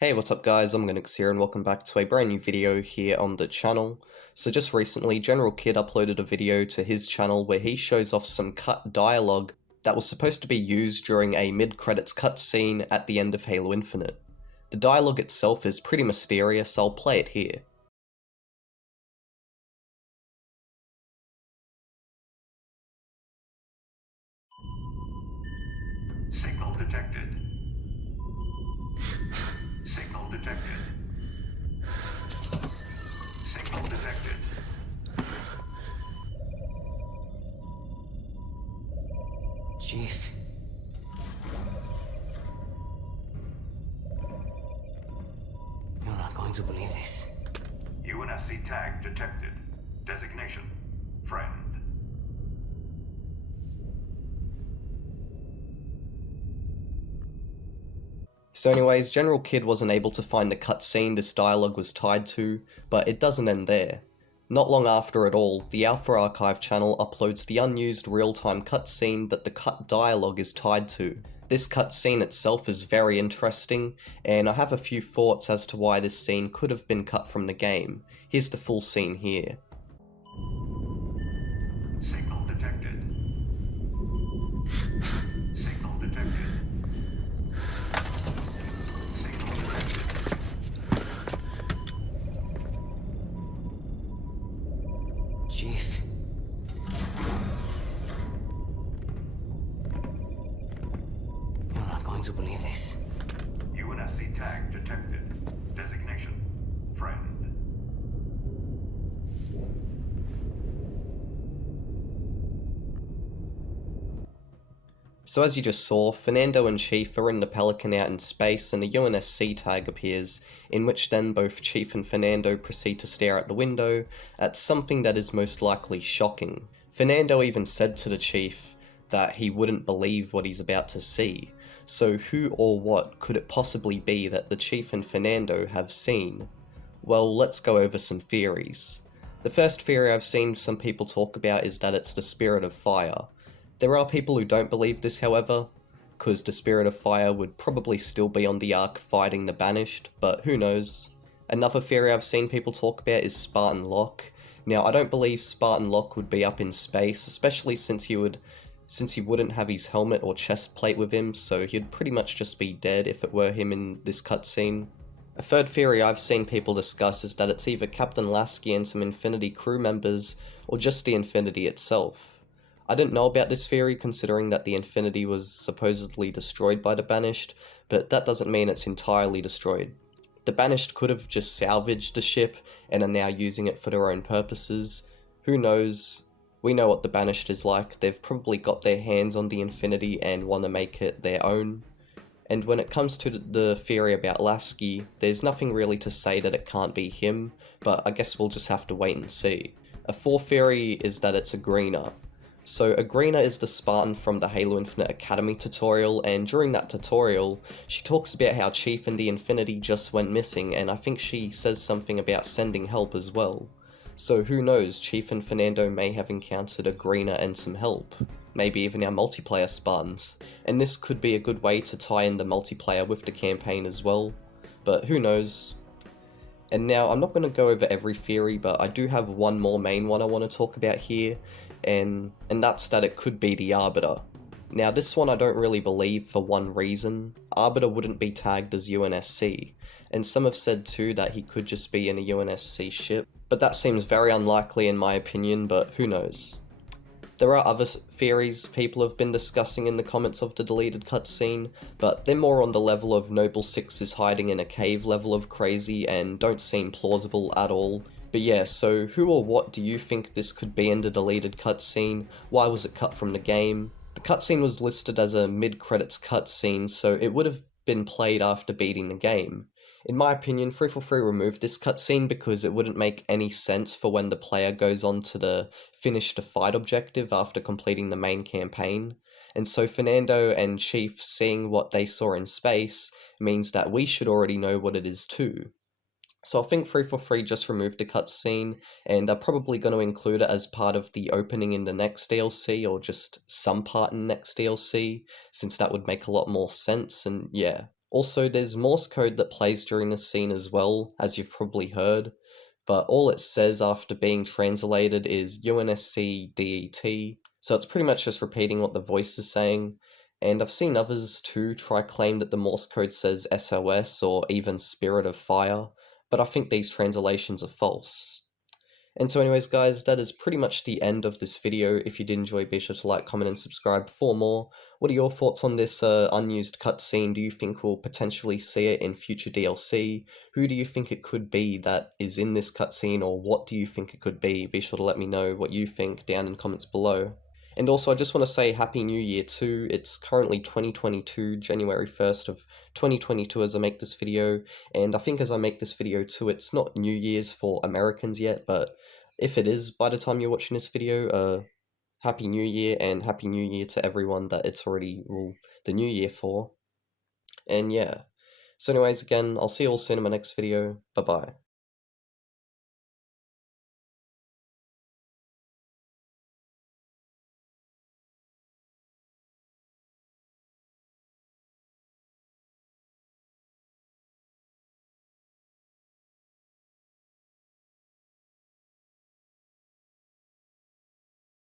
Hey, what's up guys, Omogonix here and welcome back to a brand new video here on the channel. So just recently, Genralkidd uploaded a video to his channel where he shows off some cut dialogue that was supposed to be used during a mid-credits cutscene at the end of Halo Infinite. The dialogue itself is pretty mysterious, I'll play it here. Signal detected. Signal detected. Signal detected. Chief. You're not going to believe this. UNSC tag detected. Designation: friend. So anyways, Genralkidd wasn't able to find the cutscene this dialogue was tied to, but it doesn't end there. Not long after at all, the Alpha Archive channel uploads the unused real-time cutscene that the cut dialogue is tied to. This cutscene itself is very interesting, and I have a few thoughts as to why this scene could have been cut from the game. Here's the full scene here. Signal detected. Signal detected. Signal detected. Chief. You're not going to believe this. UNSC tag detected. Designation: friend. So as you just saw, Fernando and Chief are in the Pelican out in space and a UNSC tag appears, in which then both Chief and Fernando proceed to stare out the window at something that is most likely shocking. Fernando even said to the Chief that he wouldn't believe what he's about to see. So who or what could it possibly be that the Chief and Fernando have seen? Well, let's go over some theories. The first theory I've seen some people talk about is that it's the Spirit of Fire. There are people who don't believe this, however, because the Spirit of Fire would probably still be on the Ark fighting the Banished, but who knows. Another theory I've seen people talk about is Spartan Locke. Now, I don't believe Spartan Locke would be up in space, especially since he wouldn't have his helmet or chest plate with him, so he'd pretty much just be dead if it were him in this cutscene. A third theory I've seen people discuss is that it's either Captain Lasky and some Infinity crew members, or just the Infinity itself. I didn't know about this theory considering that the Infinity was supposedly destroyed by the Banished, but that doesn't mean it's entirely destroyed. The Banished could have just salvaged the ship and are now using it for their own purposes. Who knows? We know what the Banished is like. They've probably got their hands on the Infinity and want to make it their own. And when it comes to the theory about Lasky, there's nothing really to say that it can't be him, but I guess we'll just have to wait and see. A fourth theory is that it's Agrena. So Agrena is the Spartan from the Halo Infinite Academy tutorial, and during that tutorial, she talks about how Chief and the Infinity just went missing, and I think she says something about sending help as well. So who knows, Chief and Fernando may have encountered Agrena and some help. Maybe even our multiplayer Spartans. And this could be a good way to tie in the multiplayer with the campaign as well, but who knows. And now, I'm not going to go over every theory, but I do have one more main one I want to talk about here, and that's that it could be the Arbiter. Now, this one I don't really believe for one reason. Arbiter wouldn't be tagged as UNSC, and some have said too that he could just be in a UNSC ship, but that seems very unlikely in my opinion, but who knows. There are other theories people have been discussing in the comments of the deleted cutscene, but they're more on the level of Noble Six is hiding in a cave level of crazy and don't seem plausible at all. But yeah, so who or what do you think this could be in the deleted cutscene? Why was it cut from the game? The cutscene was listed as a mid-credits cutscene, so it would have been played after beating the game. In my opinion, 343 removed this cutscene because it wouldn't make any sense for when the player goes on to the finish the fight objective after completing the main campaign. And so Fernando and Chief seeing what they saw in space means that we should already know what it is too. So I think 343 just removed the cutscene, and are probably going to include it as part of the opening in the next DLC, or just some part in next DLC, since that would make a lot more sense, and yeah. Also, there's Morse code that plays during this scene as well, as you've probably heard, but all it says after being translated is UNSC so it's pretty much just repeating what the voice is saying, and I've seen others too try claim that the Morse code says SOS or even Spirit of Fire, but I think these translations are false. And so anyways guys, that is pretty much the end of this video. If you did enjoy, be sure to like, comment, and subscribe for more. What are your thoughts on this unused cutscene? Do you think we'll potentially see it in future DLC? Who do you think it could be that is in this cutscene, or what do you think it could be? Be sure to let me know what you think down in comments below. And also, I just want to say Happy New Year too. It's currently 2022, January 1st of 2022 as I make this video, and I think as I make this video too, it's not New Year's for Americans yet, but if it is by the time you're watching this video, Happy New Year, and Happy New Year to everyone that it's already the New Year for. And yeah. So anyways, again, I'll see you all soon in my next video. Bye-bye.